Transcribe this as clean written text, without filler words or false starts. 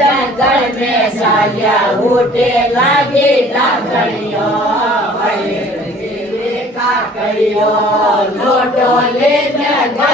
जंगल में साया उठे लगी डाकड़ियो का करियो लोटो ले जंगल